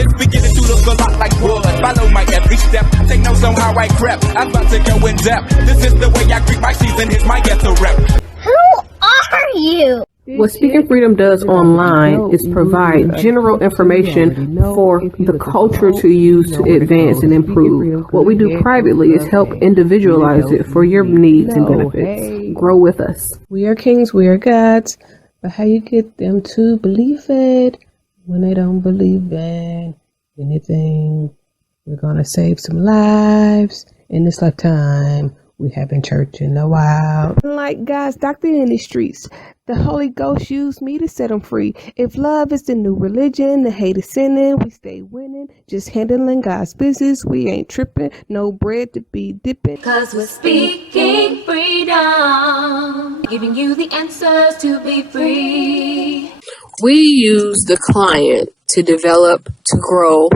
It's beginning to look a lot like wood. Follow my every step. Take notes on how I crept. I'm about to go in depth. This is the way I greet my season. Here's my ghetto rep. Who are you? What Speaking Freedom does online is provide general information for the culture to use to advance and improve. What we do privately is help individualize it for your needs and benefits. Grow with us. We are kings, we are gods, but how you get them to believe it when they don't believe in anything? We're gonna save some lives in this lifetime. We haven't church in a while. Like God's doctor in the streets, the Holy Ghost used me to set them free. If love is the new religion, the hate is sinning, we stay winning. Just handling God's business, we ain't tripping. No bread to be dipping. Cause we're speaking freedom, giving you the answers to be free. We use the client to develop, to grow,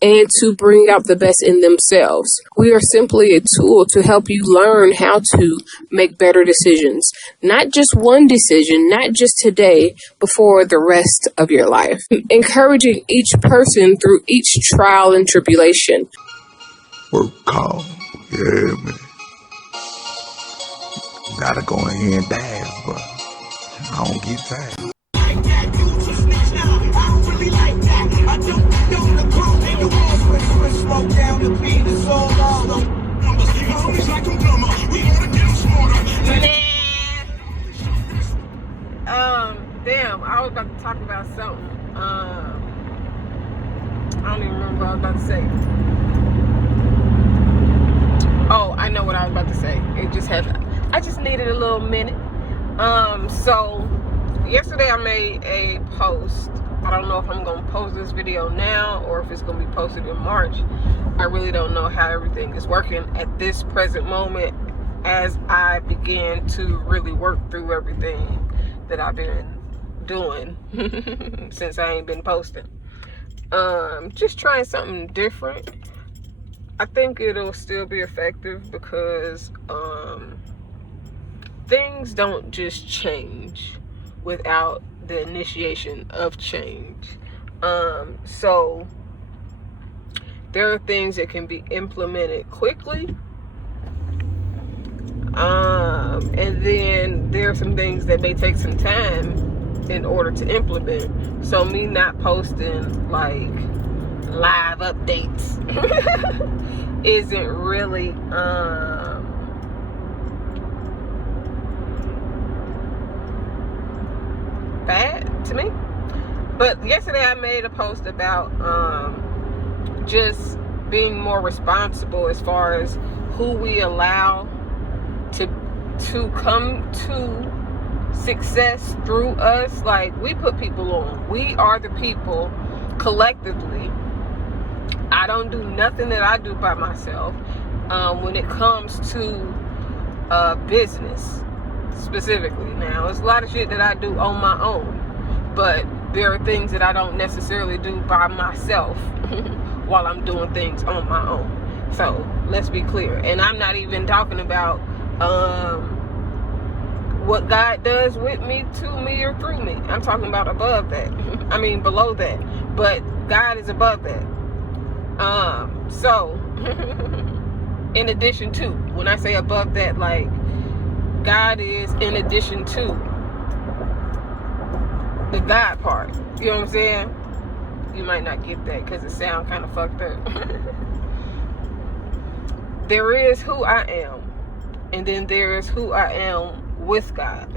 and to bring out the best in themselves. We are simply a tool to help you learn how to make better decisions. Not just one decision, not just today, but for the rest of your life. Encouraging each person through each trial and tribulation. Work call. Yeah, man. Gotta go in here and dance, but I don't get tired. Damn, I was about to talk about something. I don't even remember what I was about to say. Oh, I know what I was about to say. I just needed a little minute. So yesterday I made a post. I don't know if I'm gonna post this video now or if it's gonna be posted in March. I really don't know how everything is working at this present moment as I begin to really work through everything that I've been doing since I ain't been posting. Just trying something different. I think it'll still be effective because things don't just change without the initiation of change. So there are things that can be implemented quickly, and then there are some things that may take some time in order to implement. So me not posting like live updates isn't really bad to me. But yesterday I made a post about just being more responsible as far as who we allow to come to success through us. Like, we put people on. We are the people collectively. I don't do nothing that I do by myself when it comes to business specifically. Now, there's a lot of shit that I do on my own, but there are things that I don't necessarily do by myself while I'm doing things on my own. So let's be clear. And I'm not even talking about what God does with me, to me, or through me. I'm talking about above that. I mean below that. But God is above that. So in addition to, when I say above that, like, God is in addition to the God part. You know what I'm saying? You might not get that because it sounds kind of fucked up. There is who I am, and then there is who I am with God.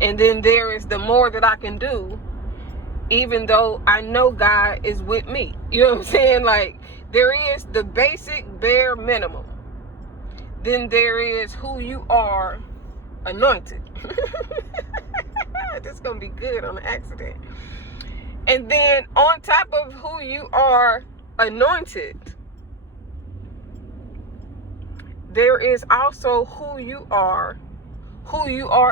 And then there is the more that I can do, even though I know God is with me. You know what I'm saying? Like, there is the basic bare minimum. Then there is who you are anointed. This is gonna be good on the accident. And then on top of who you are anointed, there is also who you are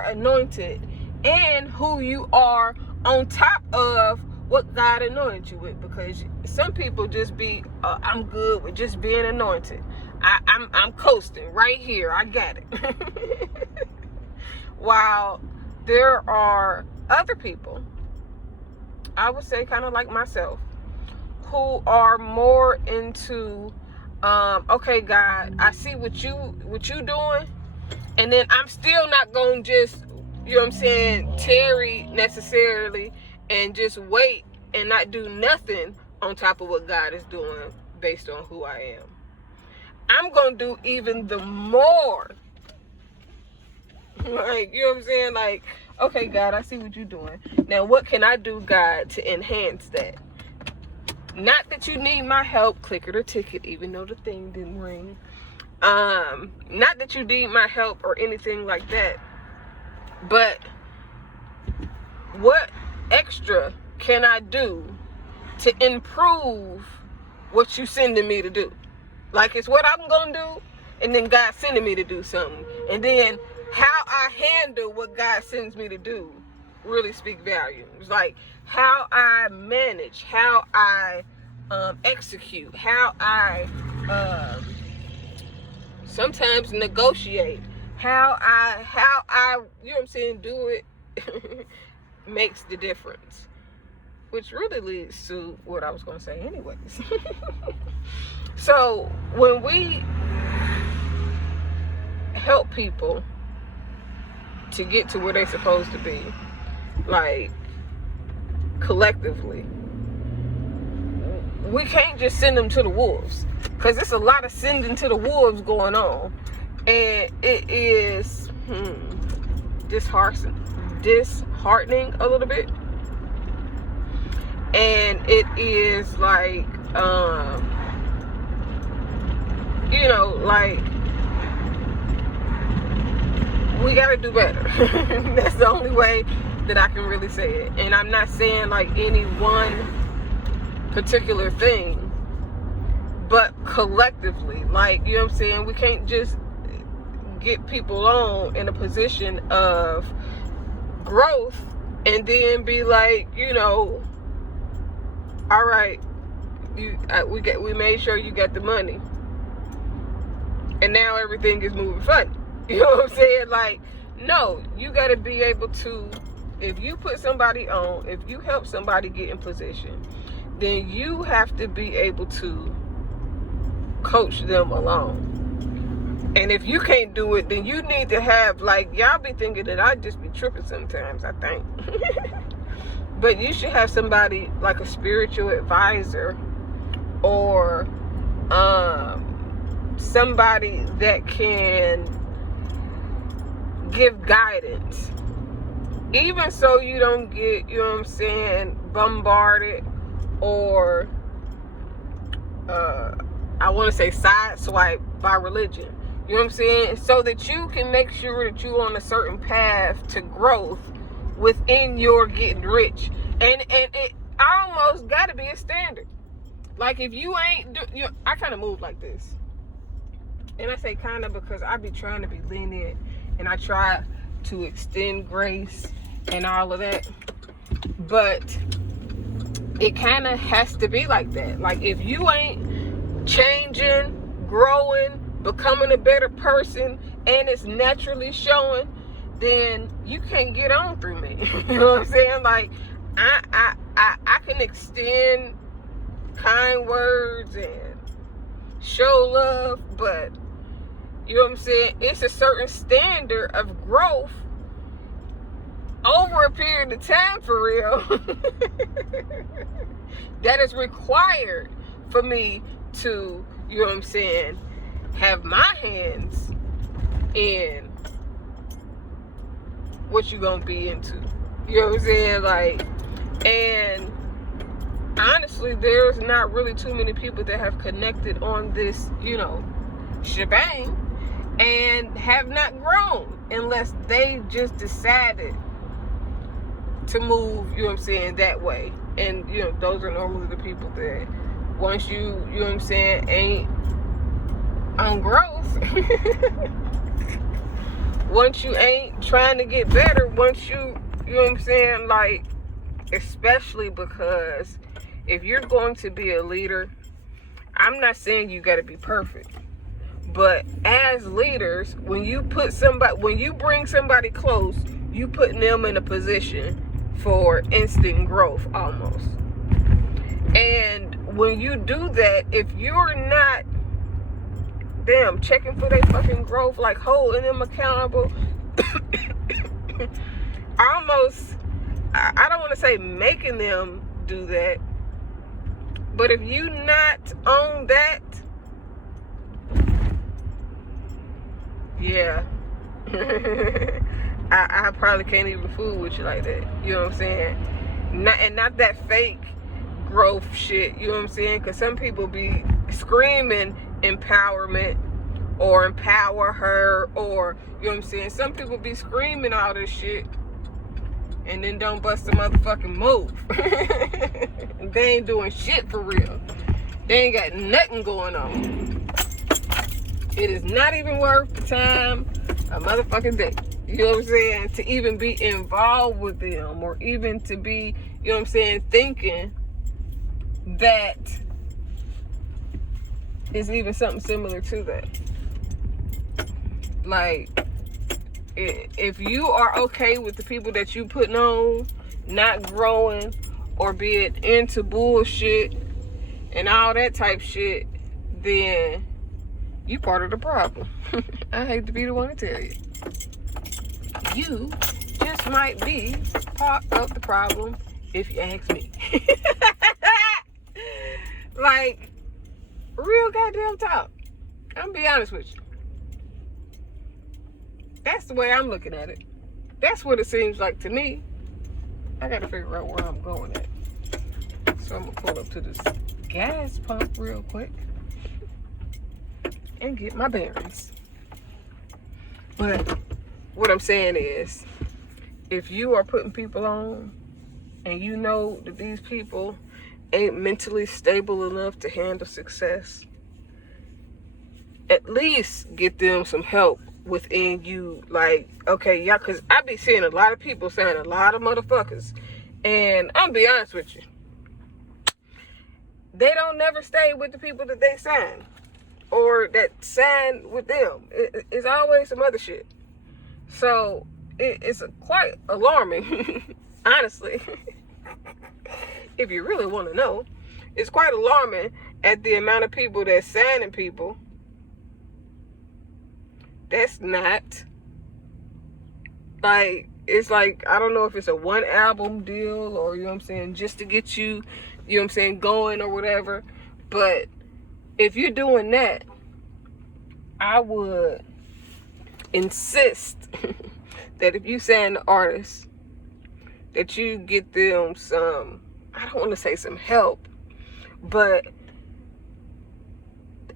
anointed, and who you are on top of what God anointed you with. Because some people just be, I'm good with just being anointed. I'm coasting right here. I got it. While there are other people, I would say kind of like myself, who are more into, okay, God, I see what you doing, and then I'm still not gonna just, you know what I'm saying, tarry necessarily and just wait and not do nothing on top of what God is doing based on who I am. I'm gonna do even the more. Like, you know what I'm saying? Like, okay, God, I see what you're doing. Now, what can I do, God, to enhance that? Not that you need my help, click it or ticket, even though the thing didn't ring. Not that you need my help or anything like that. But what extra can I do to improve what you sending me to do? Like, it's what I'm gonna do, and then God sending me to do something, and then how I handle what God sends me to do really speak volumes. Like how I manage, how I execute, how I sometimes negotiate, how I you know what I'm saying, do it makes the difference. Which really leads to what I was gonna say anyways. So when we help people to get to where they're supposed to be, like collectively, we can't just send them to the wolves, because there's a lot of sending to the wolves going on, and it is disheartening a little bit, and it is like you know, like, we gotta do better. That's the only way that I can really say it. And I'm not saying like any one particular thing, but collectively, like, you know what I'm saying, we can't just get people on in a position of growth and then be like, you know, all right, we made sure you got the money, and now everything is moving funny. You know what I'm saying? Like, no, you got to be able to, if you put somebody on, if you help somebody get in position, then you have to be able to coach them along. And if you can't do it, then you need to have, like, y'all be thinking that I just be tripping sometimes, I think. But you should have somebody like a spiritual advisor, or somebody that can give guidance, even so you don't get, you know what I'm saying, bombarded or I want to say sideswiped by religion. You know what I'm saying? So that you can make sure that you're on a certain path to growth within your getting rich. And it almost got to be a standard. Like, if you ain't I kind of move like this, and I say kind of because I be trying to be lenient, and I try to extend grace and all of that. But it kind of has to be like that. Like, if you ain't changing, growing, becoming a better person, and it's naturally showing, then you can't get on through me. You know what I'm saying? Like, I can extend kind words and show love, but you know what I'm saying, it's a certain standard of growth over a period of time, for real, that is required for me to, you know what I'm saying, have my hands in what you gonna be into. You know what I'm saying? Like, and honestly, there's not really too many people that have connected on this, you know, shebang, and have not grown unless they just decided to move, you know what I'm saying, that way. And, you know, those are normally the people that once you know what I'm saying, ain't on growth, once you ain't trying to get better, once you know what I'm saying, like, especially because if you're going to be a leader, I'm not saying you got to be perfect, but as leaders, when you bring somebody close, you putting them in a position for instant growth almost. And when you do that, if you're not checking for their fucking growth, like holding them accountable, almost, I don't want to say making them do that, but if you not on that, yeah, I probably can't even fool with you like that. You know what I'm saying? Not that fake growth shit. You know what I'm saying? Because some people be screaming empowerment or empower her, or you know what I'm saying? Some people be screaming all this shit and then don't bust a motherfucking move. They ain't doing shit for real. They ain't got nothing going on. It is not even worth the time a motherfucking day. You know what I'm saying? To even be involved with them, or even to be, you know what I'm saying, thinking that is even something similar to that. Like, if you are okay with the people that you putting on not growing, or being into bullshit and all that type shit, then you part of the problem. I hate to be the one to tell you. You just might be part of the problem, if you ask me. Like, real goddamn talk. I'm gonna be honest with you. That's the way I'm looking at it. That's what it seems like to me. I gotta figure out where I'm going at. So I'm gonna pull up to this gas pump real quick and get my bearings. But what I'm saying is, if you are putting people on and you know that these people ain't mentally stable enough to handle success, at least get them some help within you. Like, okay, y'all, because I be seeing a lot of people saying a lot of motherfuckers, and I'm be honest with you, they don't never stay with the people that they sign or that sign with them. It's always some other shit. So it's quite alarming, honestly. If you really want to know, it's quite alarming at the amount of people that's signing people that's not, like, it's like, I don't know if it's a one album deal, or, you know what I'm saying, just to get you, you know what I'm saying, going or whatever. But if you're doing that, I would insist that if you sign the artist, that you get them some, I don't want to say some help, but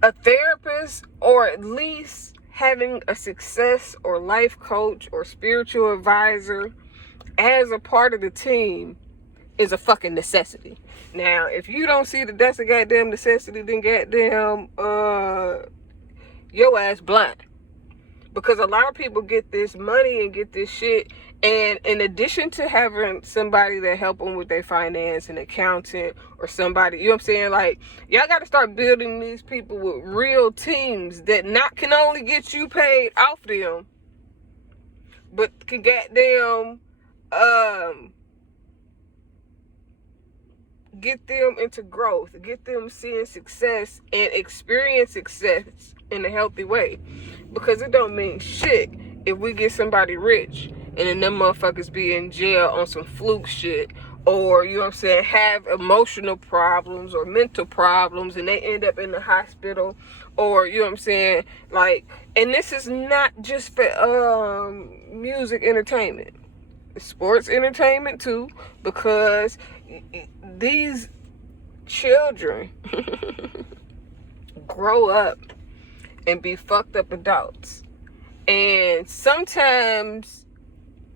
a therapist, or at least having a success or life coach or spiritual advisor as a part of the team is a fucking necessity. Now, if you don't see that that's a goddamn necessity, then goddamn, your ass blind. Because a lot of people get this money and get this shit, and in addition to having somebody that help them with their finance, an accountant or somebody, you know what I'm saying, like, y'all got to start building these people with real teams that not can only get you paid off them, but can goddamn get them into growth, get them seeing success and experience success in a healthy way. Because it don't mean shit if we get somebody rich and then them motherfuckers be in jail on some fluke shit, or, you know what I'm saying, have emotional problems or mental problems and they end up in the hospital, or, you know what I'm saying, like, and this is not just for music entertainment, sports entertainment too, because these children grow up and be fucked up adults, and sometimes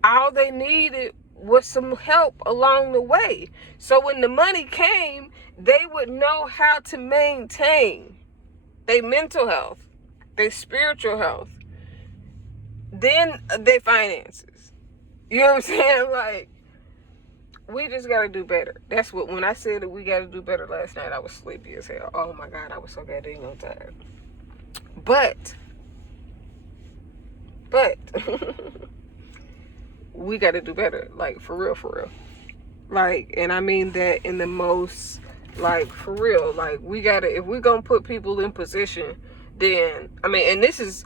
all they needed was some help along the way. So when the money came, they would know how to maintain their mental health, their spiritual health, then their finances. You know what I'm saying? Like, we just gotta do better. That's what, when I said that we gotta do better last night, I was sleepy as hell. Oh my God, I was so goddamn tired. But we gotta do better. Like, for real. Like, and I mean that in the most Like, for real. Like, we gotta, if we're gonna put people in position, then, I mean, and this is,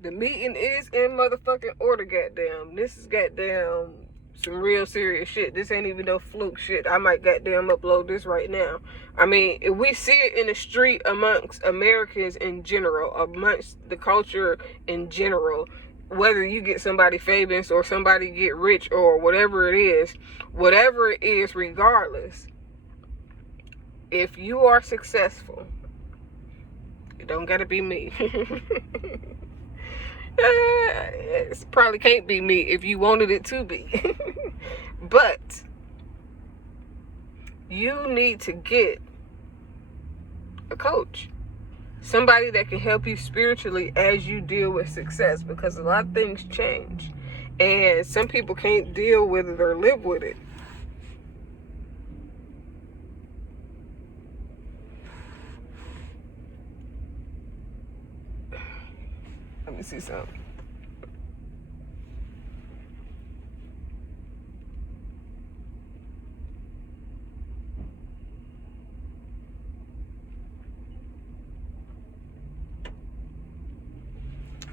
the meeting is in motherfucking order, goddamn. This is goddamn some real serious shit. This ain't even no fluke shit. I might goddamn upload this right now. I mean, if we see it in the street amongst Americans in general, amongst the culture in general, whether you get somebody famous or somebody get rich or whatever it is, regardless, if you are successful, it don't gotta be me. It probably can't be me if you wanted it to be. But you need to get a coach, somebody that can help you spiritually as you deal with success, because a lot of things change and some people can't deal with it or live with it. Let me see something.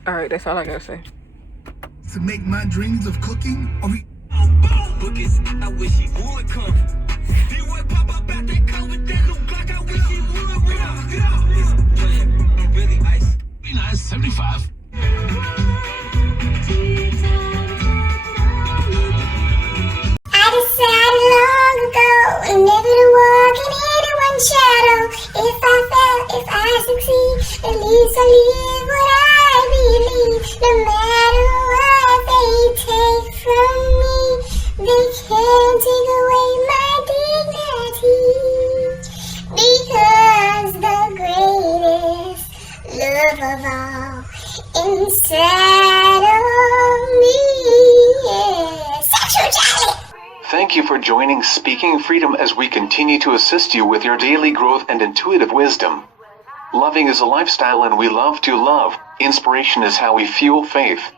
All right, that's all I gotta say. To make my dreams of cooking or Bookies, I wish he would come. He would pop up out that car with that new Glock. I wish he would. I'm really ice. 975. I decided long ago never to walk in anyone's shadow. If I fail, if I succeed, at least I live what I believe. No matter what they take from me, they can't take away my dignity. Because the greatest love of all inside of me is sexuality. Thank you for joining Speaking Freedom as we continue to assist you with your daily growth and intuitive wisdom. Loving is a lifestyle and we love to love. Inspiration is how we fuel faith.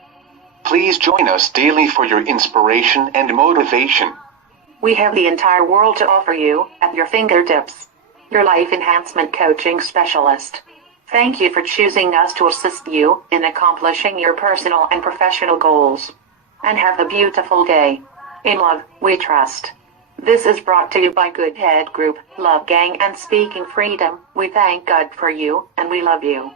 Please join us daily for your inspiration and motivation. We have the entire world to offer you at your fingertips. Your life enhancement coaching specialist. Thank you for choosing us to assist you in accomplishing your personal and professional goals. And have a beautiful day. In love, we trust. This is brought to you by Good Head Group, Love Gang and Speaking Freedom. We thank God for you, and we love you.